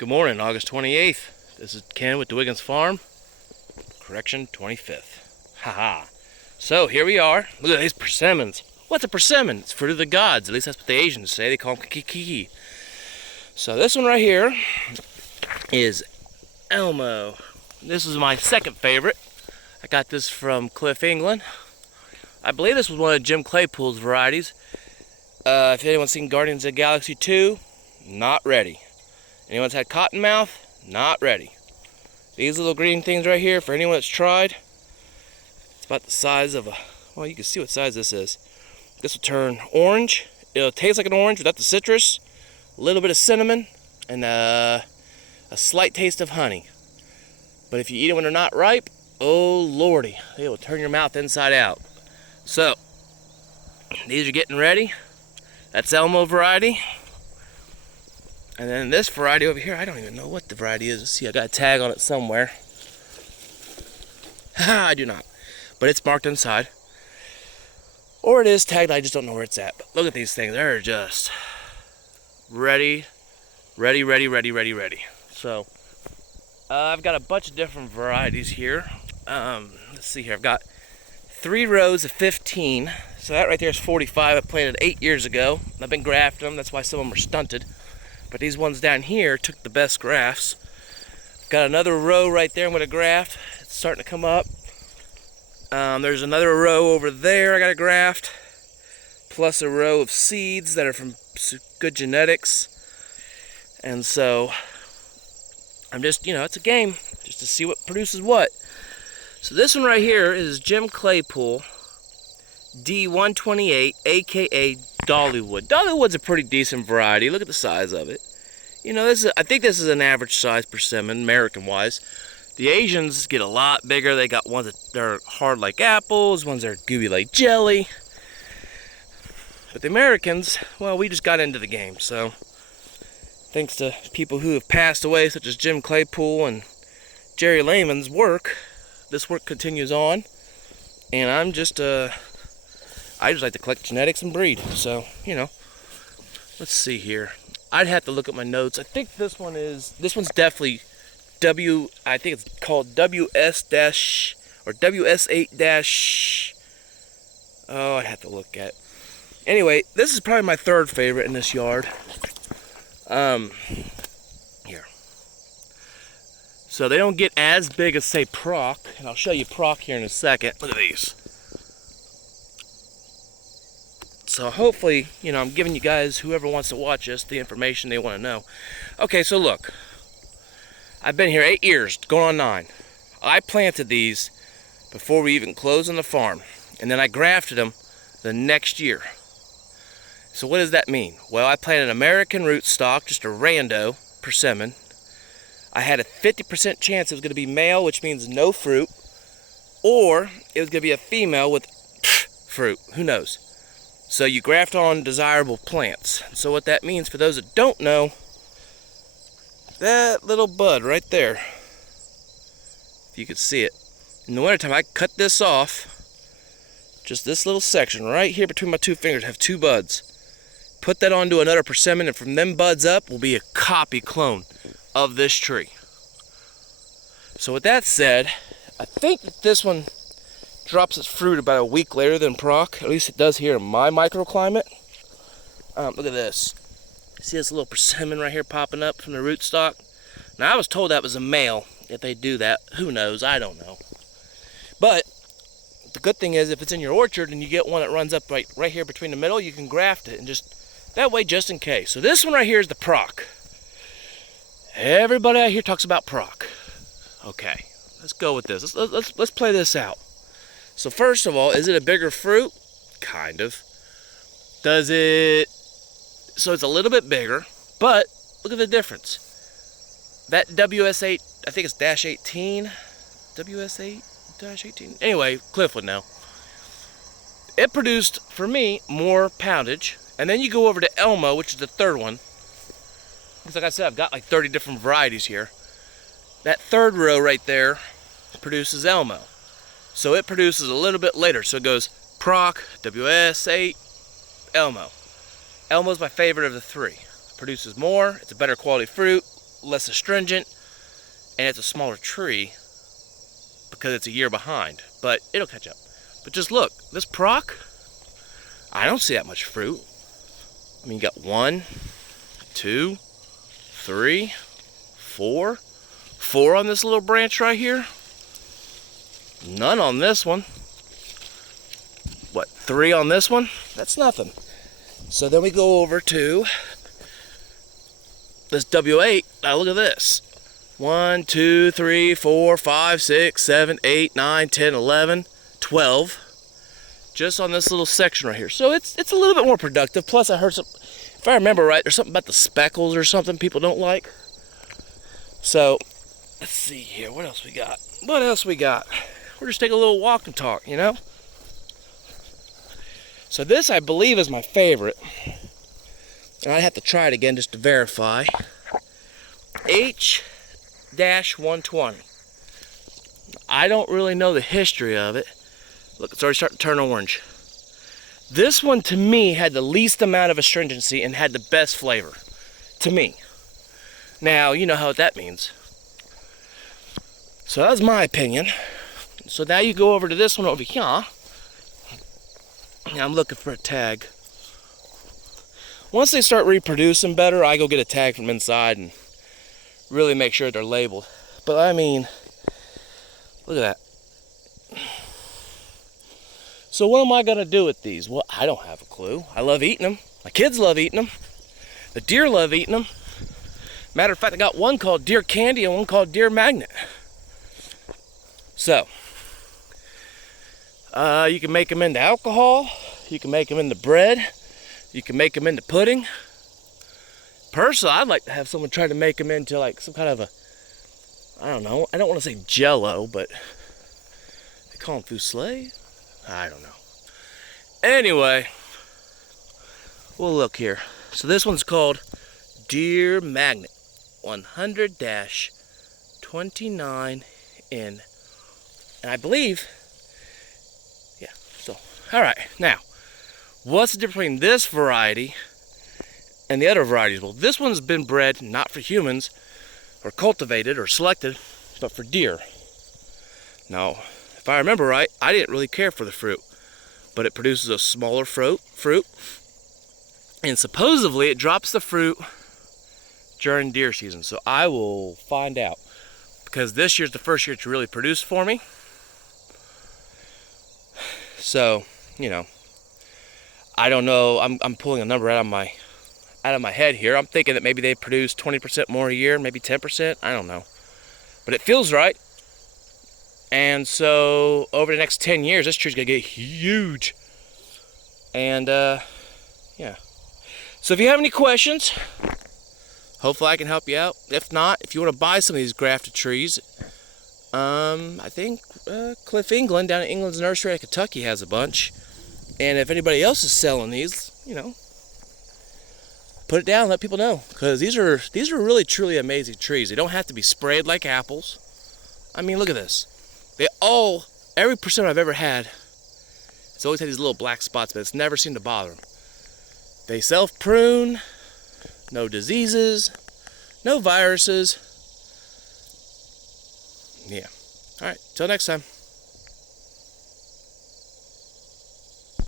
Good morning, August 28th. This is Ken with Dwigans Farm. Correction, 25th. Haha. So here we are. Look at these persimmons. What's a persimmon? It's fruit of the gods. At least that's what the Asians say. They call them kiki. So this one right here is Elmo. This is my second favorite. I got this from Cliff, England. I believe this was one of Jim Claypool's varieties. If anyone's seen Guardians of the Galaxy 2, not ready. Anyone's had cottonmouth? Not ready. These little green things right here, for anyone that's tried, it's about the size of a, well, you can see what size this is. This will turn orange. It'll taste like an orange without the citrus, a little bit of cinnamon, and a slight taste of honey. But if you eat them when they're not ripe, oh lordy, they will turn your mouth inside out. So, these are getting ready. That's Elmo variety. And then this variety over here, I don't even know what the variety is. Let's see, I got a tag on it somewhere. I do not. But it's marked inside. Or it is tagged, I just don't know where it's at. But look at these things, they're just ready. So, I've got a bunch of different varieties here. Let's see here, I've got 3 rows of 15. So that right there is 45. I planted 8 years ago. I've been grafting them, that's why some of them are stunted. But these ones down here took the best grafts. Got another row right there I'm going to graft. It's starting to come up. There's another row over there I got to graft. Plus a row of seeds that are from good genetics. And so, I'm just, it's a game. Just to see what produces what. So this one right here is Jim Claypool D128, aka Dollywood. Dollywood's a pretty decent variety. Look at the size of it. I think this is an average size persimmon, American-wise. The Asians get a lot bigger. They got ones that are hard like apples, ones that are gooey like jelly. But the Americans, well, we just got into the game. So, thanks to people who have passed away, such as Jim Claypool and Jerry Lehman's work, this work continues on. And I just like to collect genetics and breed. So, let's see here. I'd have to look at my notes. I think this one's definitely I think it's called WS- or WS8-. Oh, I'd have to look at. Anyway, this is probably my third favorite in this yard. Here. So they don't get as big as, say, Proc, and I'll show you Proc here in a second. Look at these. So hopefully, I'm giving you guys, whoever wants to watch this, the information they want to know. Okay, so look. I've been here 8 years, going on 9. I planted these before we even closed on the farm. And then I grafted them the next year. So what does that mean? Well, I planted an American rootstock, just a rando persimmon. I had a 50% chance it was going to be male, which means no fruit. Or it was going to be a female with fruit. Who knows? So you graft on desirable plants. So what that means, for those that don't know, that little bud right there, if you could see it, in the wintertime I cut this off, just this little section right here between my 2 fingers, have 2 buds. Put that onto another persimmon, and from them buds up will be a copy clone of this tree. So with that said, I think that this one drops its fruit about a week later than Proc. At least it does here in my microclimate. Look at this. See this little persimmon right here popping up from the rootstock? Now I was told that was a male. If they do that, who knows? I don't know. But the good thing is, if it's in your orchard and you get one that runs up right here between the middle, you can graft it, and just that way, just in case. So this one right here is the Proc. Everybody out here talks about Proc. Okay, let's go with this. Let's play this out. So first of all, is it a bigger fruit? Kind of. So it's a little bit bigger, but look at the difference. That WS8, I think it's -18. WS8-18. Anyway, Cliff would know. It produced, for me, more poundage. And then you go over to Elmo, which is the third one. Because like I said, I've got like 30 different varieties here. That third row right there produces Elmo. So it produces a little bit later. So it goes Proc, WS8, Elmo. Elmo's my favorite of the 3. Produces more, it's a better quality fruit, less astringent, and it's a smaller tree because it's a year behind. But it'll catch up. But just look, this proc, I don't see that much fruit. I mean, you got 1, 2, 3, 4. 4 on this little branch right here. None on this one. What, 3 on this one? That's nothing. So then we go over to this W8. Now look at this. 1, 2, 3, 4, 5, 6, 7, 8, 9, 10, 11, 12. Just on this little section right here. So it's a little bit more productive. Plus I heard some, if I remember right, there's something about the speckles or something people don't like. So let's see here, what else we got? What else we got? We're just taking a little walk and talk, you know? So this, I believe, is my favorite. And I'd have to try it again just to verify. H-120. I don't really know the history of it. Look, it's already starting to turn orange. This one, to me, had the least amount of astringency and had the best flavor. To me. Now, you know how that means. So that's my opinion. So now you go over to this one over here. Now I'm looking for a tag. Once they start reproducing better, I go get a tag from inside and really make sure they're labeled. But I mean, look at that. So what am I gonna do with these? Well, I don't have a clue. I love eating them. My kids love eating them. The deer love eating them. Matter of fact, I got one called Deer Candy and one called Deer Magnet. So, you can make them into alcohol. You can make them into bread. You can make them into pudding. Personally, I'd like to have someone try to make them into like some kind of a, I don't know, I don't want to say jello, but they call them foussé? I don't know. Anyway, we'll look here. So this one's called Deer Magnet 100-29N. And I believe, yeah, so, all right. Now, what's the difference between this variety and the other varieties? Well, this one's been bred not for humans or cultivated or selected, but for deer. Now, if I remember right, I didn't really care for the fruit, but it produces a smaller fruit, and supposedly it drops the fruit during deer season. So I will find out, because this year's the first year it's really produced for me. So, you know, I don't know. I'm pulling a number out of my head here. I'm thinking that maybe they produce 20% more a year, maybe 10%. I don't know, but it feels right. And so over the next 10 years, this tree's gonna get huge. And yeah. So if you have any questions, hopefully I can help you out. If not, if you want to buy some of these grafted trees, I think Cliff England down at England's Nursery at Kentucky has a bunch. And if anybody else is selling these, you know, put it down, let people know. Because these are really truly amazing trees. They don't have to be sprayed like apples. I mean, look at this. Every persimmon I've ever had, it's always had these little black spots, but it's never seemed to bother them. They self-prune, no diseases, no viruses. Yeah. All right, till next time.